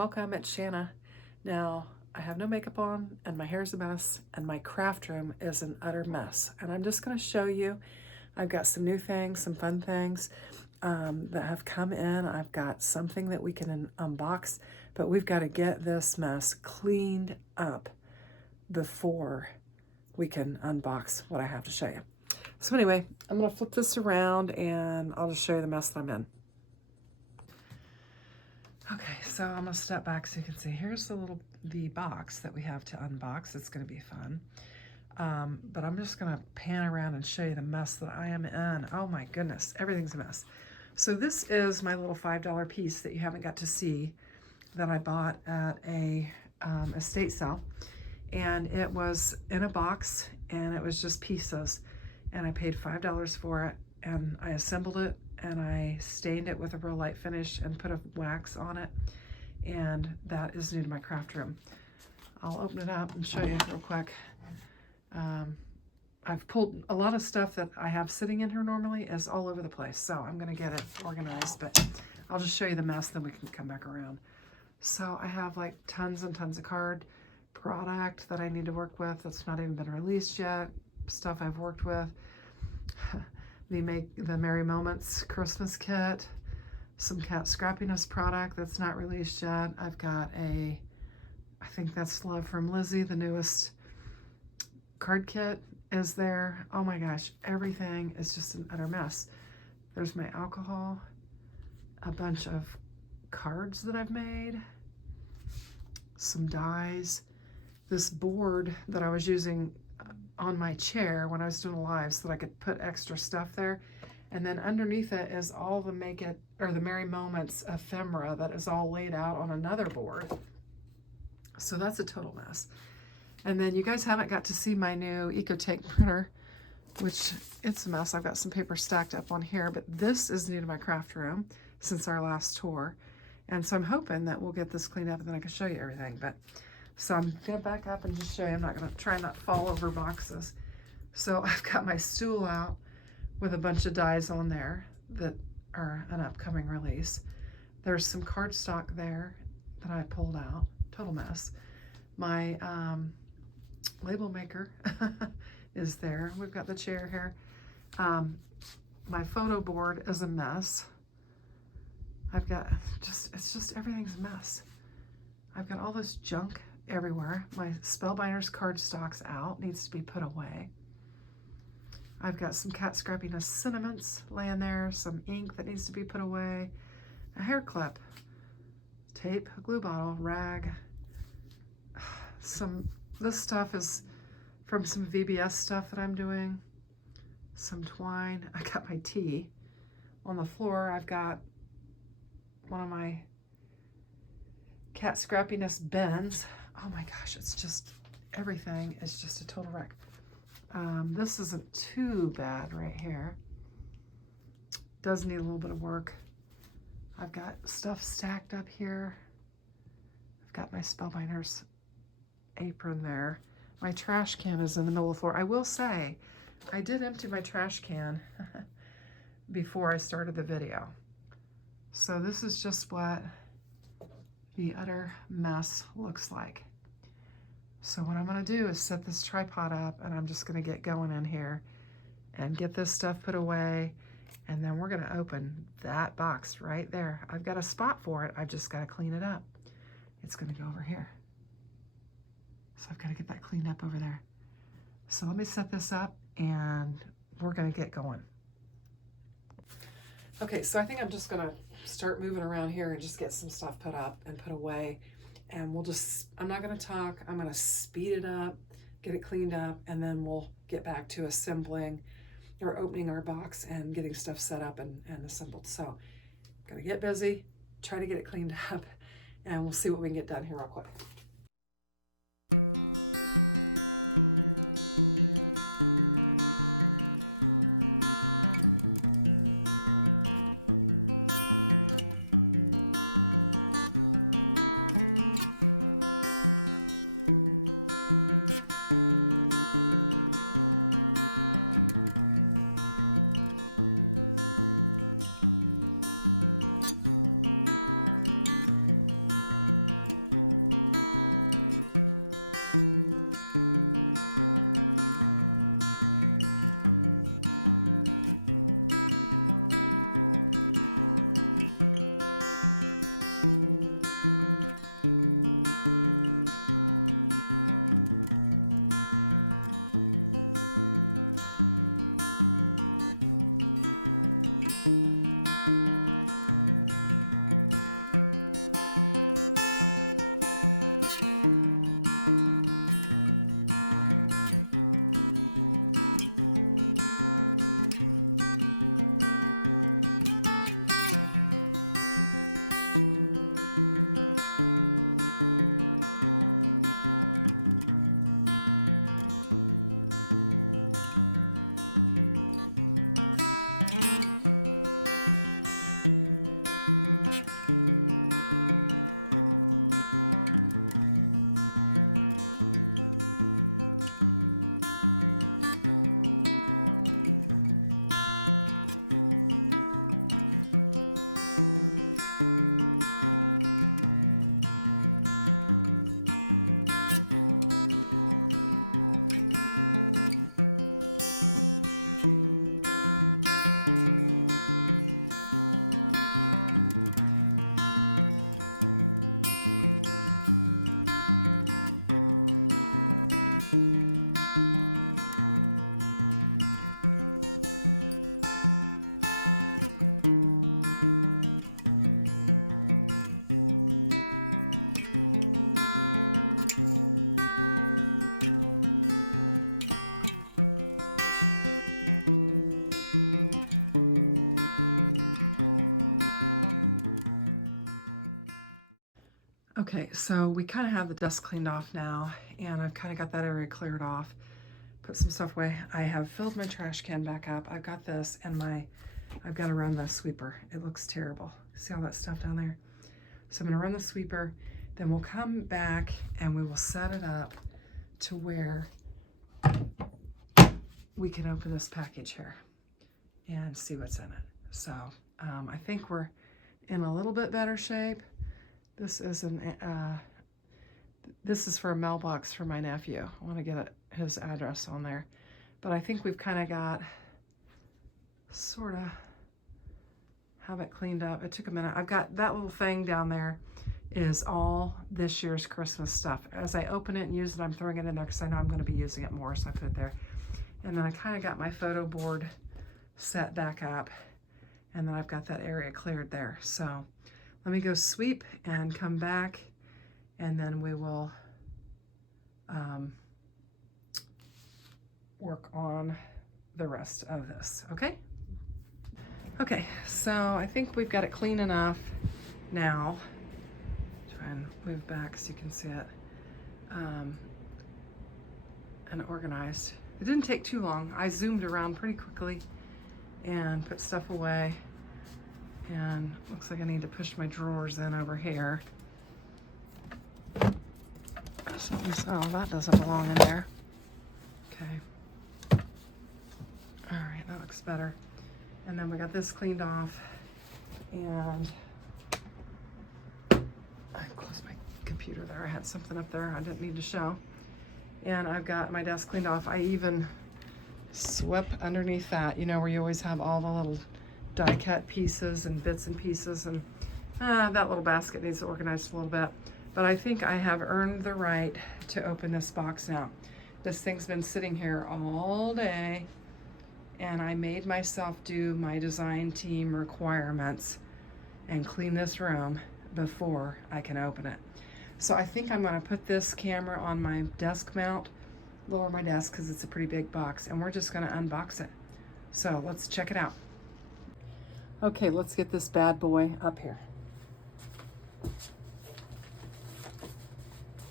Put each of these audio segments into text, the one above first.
welcome. It's Shanna. Now, I have no makeup on, and my hair's a mess, and my craft room is an utter mess. And I'm just going to show you. I've got some new things, some fun things that have come in. I've got something that we can unbox, but we've got to get this mess cleaned up before we can unbox what I have to show you. So anyway, I'm going to flip this around, and I'll just show you the mess that I'm in. Okay, so I'm gonna step back so you can see. Here's the box that we have to unbox. It's gonna be fun. But I'm just gonna pan around and show you the mess that I am in. Oh my goodness, everything's a mess. So this is my little $5 piece that you haven't got to see that I bought at a estate sale. And it was in a box, and it was just pieces. And I paid $5 for it, and I assembled it, and I stained it with a real light finish and put a wax on it. And that is new to my craft room. I'll open it up and show you real quick. I've pulled a lot of stuff that I have sitting in here normally is all over the place. So I'm gonna get it organized, but I'll just show you the mess, then we can come back around. So I have like tons and tons of card product that I need to work with that's not even been released yet. Stuff I've worked with. The Merry Moments Christmas kit, some cat scrappiness product that's not released yet. I've got I think that's Love from Lizzie, the newest card kit is there. Oh my gosh, everything is just an utter mess. There's my alcohol, a bunch of cards that I've made, some dies, this board that I was using on my chair when I was doing a live so that I could put extra stuff there. And then underneath it is all the the Merry Moments ephemera that is all laid out on another board. So that's a total mess. And then you guys haven't got to see my new EcoTank printer, which it's a mess. I've got some paper stacked up on here, but this is new to my craft room since our last tour. And so I'm hoping that we'll get this cleaned up and then I can show you everything. So I'm gonna back up and just show you. I'm not gonna try not to fall over boxes. So I've got my stool out with a bunch of dies on there that are an upcoming release. There's some cardstock there that I pulled out. Total mess. My label maker is there. We've got the chair here. My photo board is a mess. I've got it's just everything's a mess. I've got all this junk everywhere. My Spellbinders cardstock's out, needs to be put away. I've got some cat scrappiness sentiments laying there, some ink that needs to be put away, a hair clip, tape, a glue bottle, rag. This stuff is from some VBS stuff that I'm doing, some twine. I got my tea on the floor. I've got one of my cat scrappiness bins. Oh my gosh, it's just, everything is just a total wreck. This isn't too bad right here. Does need a little bit of work. I've got stuff stacked up here. I've got my Spellbinders apron there. My trash can is in the middle of the floor. I will say, I did empty my trash can before I started the video. So this is just what the utter mess looks like. So what I'm gonna do is set this tripod up, and I'm just gonna get going in here and get this stuff put away, and then we're gonna open that box right there. I've got a spot for it, I've just gotta clean it up. It's gonna go over here. So I've gotta get that cleaned up over there. So let me set this up and we're gonna get going. Okay, so I think I'm just gonna start moving around here and just get some stuff put up and put away. And I'm not gonna talk, I'm gonna speed it up, get it cleaned up, and then we'll get back to assembling or opening our box and getting stuff set up and assembled. So, gotta get busy, try to get it cleaned up, and we'll see what we can get done here real quick. so we kind of have the dust cleaned off now, and I've kind of got that area cleared off. Put some stuff away. I have filled my trash can back up. I've got this and I've got to run the sweeper. It looks terrible. See all that stuff down there? So I'm going to run the sweeper, then we'll come back and we will set it up to where we can open this package here and see what's in it. So I think we're in a little bit better shape. This is this is for a mailbox for my nephew. I want to get his address on there, but I think we've kind of got sort of have it cleaned up. It took a minute. I've got that little thing down there is all this year's Christmas stuff. As I open it and use it, I'm throwing it in there because I know I'm going to be using it more, so I put it there. And then I kind of got my photo board set back up, and then I've got that area cleared there. So let me go sweep and come back, and then we will work on the rest of this, okay? Okay, so I think we've got it clean enough now. Try and move back so you can see it, and organized. It didn't take too long. I zoomed around pretty quickly and put stuff away, and looks like I need to push my drawers in over here. Oh, that doesn't belong in there. Okay. All right, that looks better. And then we got this cleaned off, and I closed my computer there. I had something up there I didn't need to show. And I've got my desk cleaned off. I even swept underneath that, you know, where you always have all the little die cut pieces and bits and pieces, and that little basket needs organized a little bit. But I think I have earned the right to open this box now. This thing's been sitting here all day, and I made myself do my design team requirements and clean this room before I can open it. So I think I'm going to put this camera on my desk mount, lower my desk because it's a pretty big box, and we're just going to unbox it. So let's check it out. Okay, let's get this bad boy up here. Oh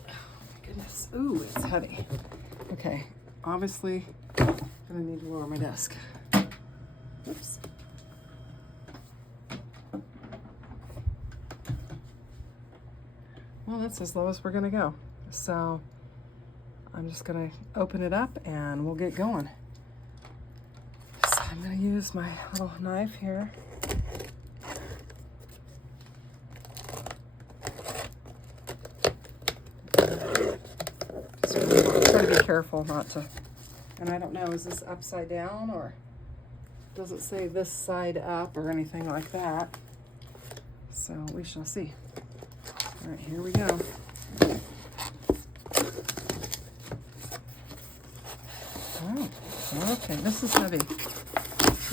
my goodness. Ooh, it's heavy. Okay, obviously I'm going to need to lower my desk. Oops. Well, that's as low as we're gonna go. So I'm just gonna open it up and we'll get going. So I'm gonna use my little knife here. Just really try to be careful not to, and I don't know, is this upside down or does it say this side up or anything like that? So we shall see. All right, here we go. Oh, okay, this is heavy.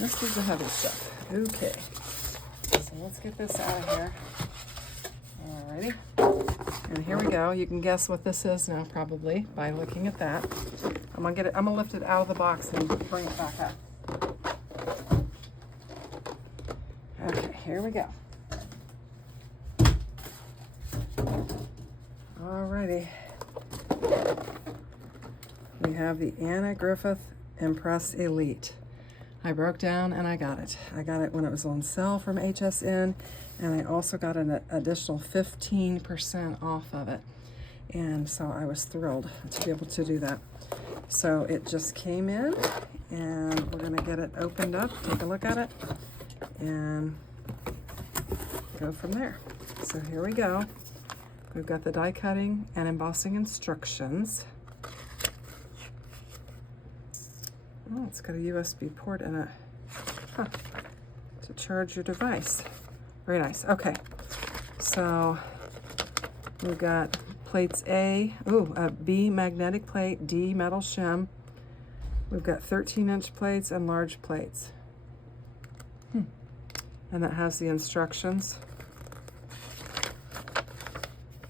This is the heavy stuff. Okay, so let's get this out of here. Alrighty, and here we go. You can guess what this is now, probably by looking at that. I'm gonna get it. I'm gonna lift it out of the box and bring it back up. Okay, here we go. Alrighty. We have the Anna Griffith Empress Elite. I broke down and I got it. I got it when it was on sale from HSN, and I also got an additional 15% off of it. And so I was thrilled to be able to do that. So it just came in, and we're gonna get it opened up, take a look at it, and go from there. So here we go. We've got the die cutting and embossing instructions. Oh, it's got a USB port in it. Huh. To charge your device. Very nice. Okay. So we've got plates A, a B magnetic plate, D metal shim. We've got 13-inch plates and large plates. And that has the instructions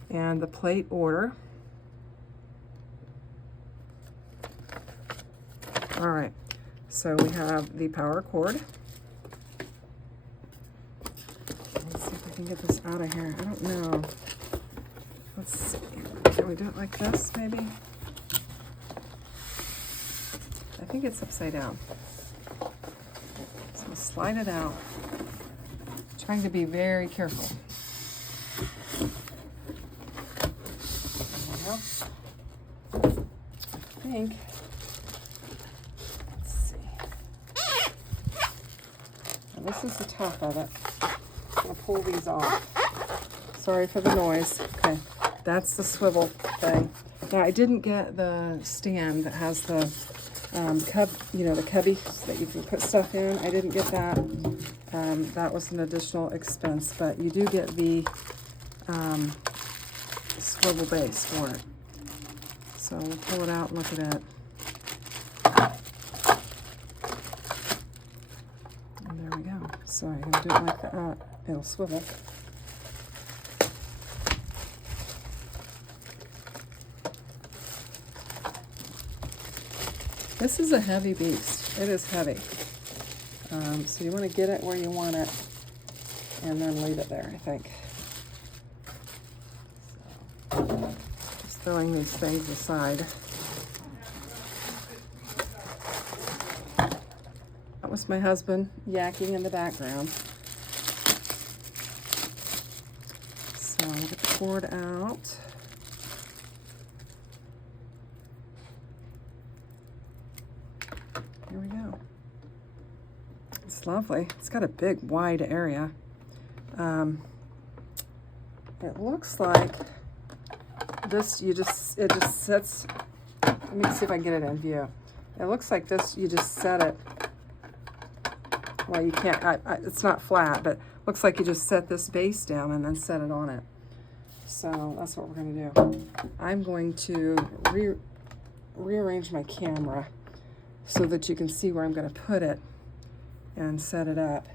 and the plate order. All right, so we have the power cord. Let's see if I can get this out of here. I don't know. Let's see. Can we do it like this, maybe? I think it's upside down. So slide it out. Trying to be very careful. There we go. I think. Let's see. Now, this is the top of it. I'm going to pull these off. Sorry for the noise. Okay, that's the swivel thing. Now, I didn't get the stand that has the the cubby so that you can put stuff in. I didn't get that. That was an additional expense, but you do get the swivel base for it. So we'll pull it out and look at it. And there we go. So I'm going to do it like that. It'll swivel. This is a heavy beast. It is heavy. So you want to get it where you want it and then leave it there, I think. So, just throwing these things aside. That was my husband yakking in the background. So we'll get the cord out. Here we go. It's lovely. It's got a big, wide area. It looks like this, it just sits, let me see if I can get it in view. It looks like this, you just set it, well, you can't, it's not flat, but looks like you just set this base down and then set it on it. So that's what we're going to do. I'm going to rearrange my camera so that you can see where I'm going to put it and set it up.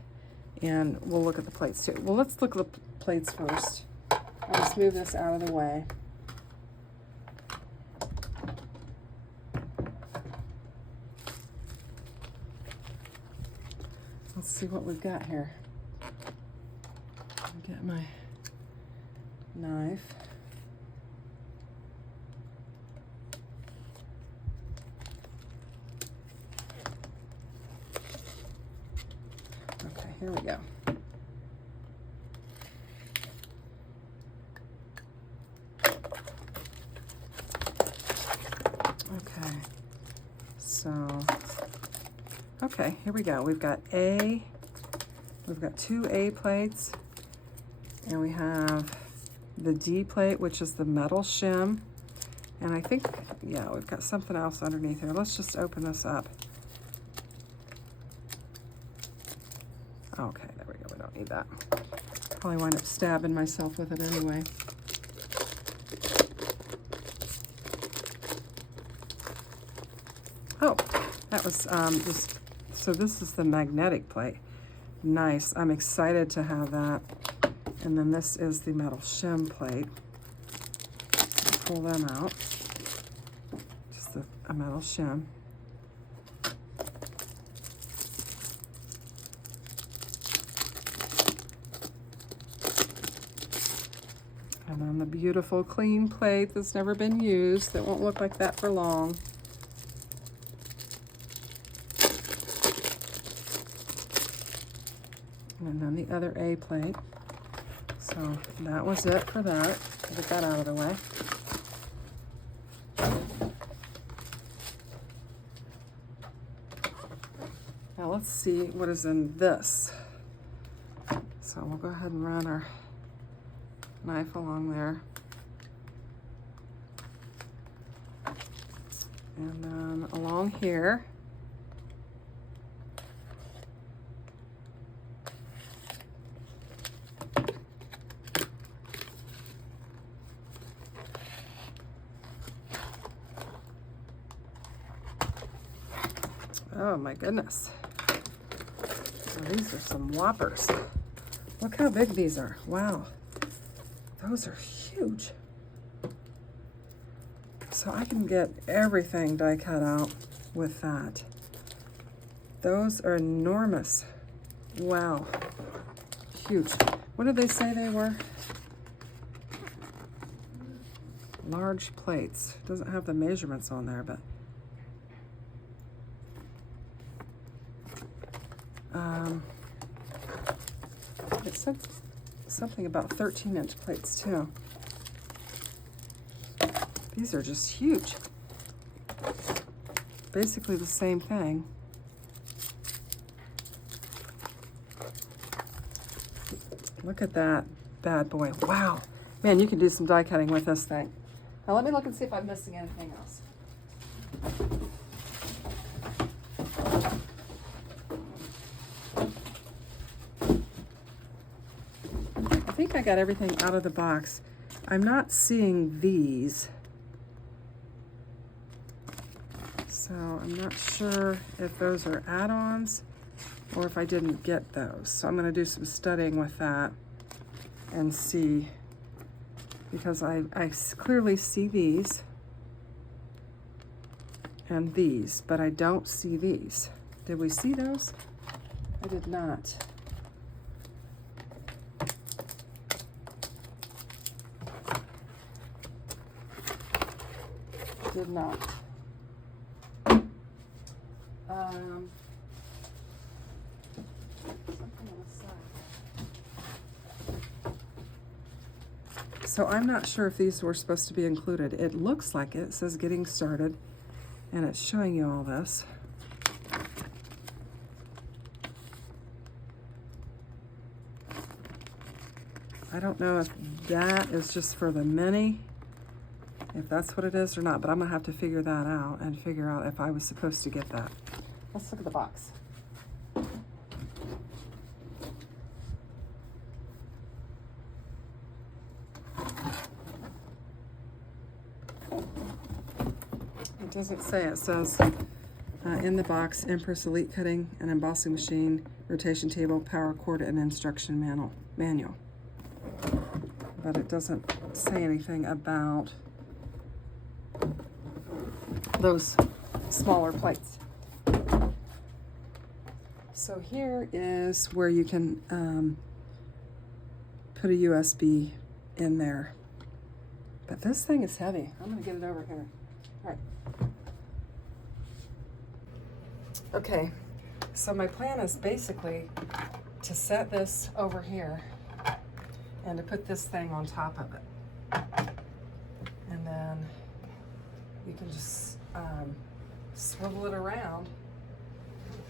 And we'll look at the plates too. Well, let's look at the plates first. I'll just move this out of the way. Let's see what we've got here. I'll get my knife. Okay, here we go. Okay, so, okay, here we go. We've got two A plates, and we have the D plate, which is the metal shim. And I think, yeah, we've got something else underneath here. Let's just open this up. Okay, there we go. We don't need that. Probably wind up stabbing myself with it anyway. Oh, that was just, so this is the magnetic plate. Nice. I'm excited to have that. And then this is the metal shim plate. So pull them out. Just a metal shim. And then the beautiful clean plate that's never been used, that won't look like that for long. And then the other A plate. So that was it for that. Get that out of the way. Now let's see what is in this. So we'll go ahead and run our knife along there. And then along here. Oh my goodness. Oh, these are some whoppers. Look how big these are. Wow. Those are huge. So I can get everything die cut out with that. Those are enormous. Wow. Huge. What did they say they were? large plates. It doesn't have the measurements on there, but it said something about 13-inch plates too. These are just huge. Basically the same thing. Look at that bad boy. Wow. Man, you can do some die cutting with this thing. Now let me look and see if I'm missing anything else. I think I got everything out of the box. I'm not seeing these. So I'm not sure if those are add-ons or if I didn't get those. So I'm going to do some studying with that and see, because I clearly see these and these, but I don't see these. Did we see those? I did not. Did not. So I'm not sure if these were supposed to be included. It looks like it. It says getting started, and it's showing you all this. I don't know if that is just for the mini, if that's what it is or not, but I'm gonna have to figure that out and figure out if I was supposed to get that. Let's look at the box. It doesn't say. It says in the box, Empress Elite Cutting and Embossing Machine, Rotation Table, Power Cord, and Instruction Manual. But it doesn't say anything about those smaller plates. So here is where you can put a USB in there. But this thing is heavy. I'm gonna get it over here. All right. Okay, so my plan is basically to set this over here and to put this thing on top of it. And then you can just swivel it around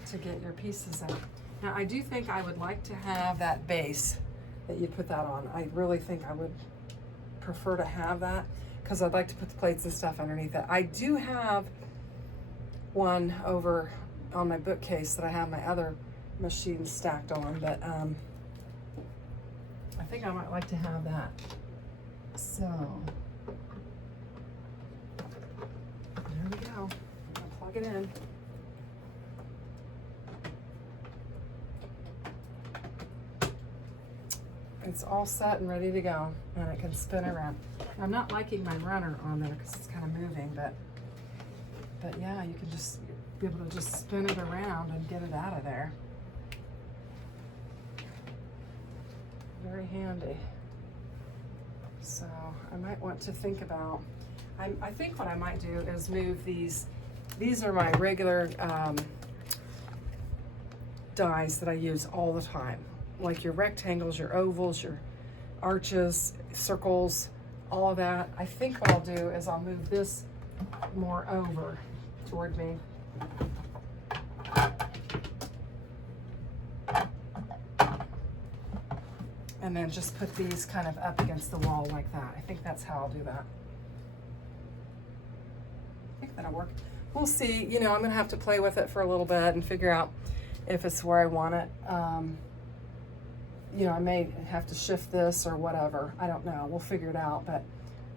to get your pieces in. Now I do think I would like to have that base that you put that on. I really think I would prefer to have that because I'd like to put the plates and stuff underneath it. I do have one over on my bookcase that I have my other machines stacked on, but I think I might like to have that. So there we go. I'm gonna plug it in. It's all set and ready to go, and it can spin around. I'm not liking my runner on there because it's kind of moving, but yeah, you can just be able to just spin it around and get it out of there. Very handy. So I might want to think about, I think what I might do is move these. These are my regular dies that I use all the time. Like your rectangles, your ovals, your arches, circles, all of that. I think what I'll do is I'll move this more over toward me. And then just put these kind of up against the wall like that. I think that's how I'll do that. I think that'll work. We'll see. You know, I'm gonna have to play with it for a little bit and figure out if it's where I want it. You know, I may have to shift this or whatever. I don't know. We'll figure it out. But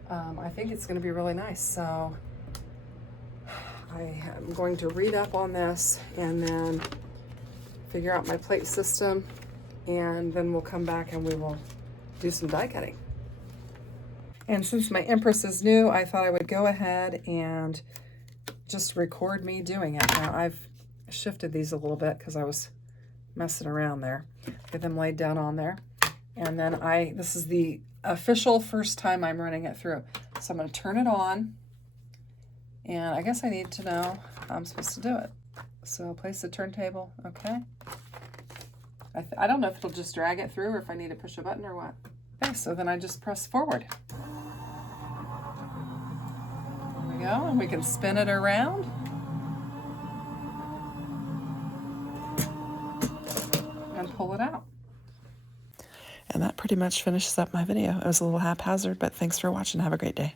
I think it's going to be really nice. So I am going to read up on this and then figure out my plate system. And then we'll come back and we will do some die cutting. And since my Empress is new, I thought I would go ahead and just record me doing it. Now I've shifted these a little bit because I was messing around there. Get them laid down on there. And then this is the official first time I'm running it through. So I'm going to turn it on, and I guess I need to know how I'm supposed to do it. So place the turntable, okay. I don't know if it'll just drag it through or if I need to push a button or what. Okay, so then I just press forward. There we go, and we can spin it around. And pull it out. And that pretty much finishes up my video. It was a little haphazard, but thanks for watching. Have a great day.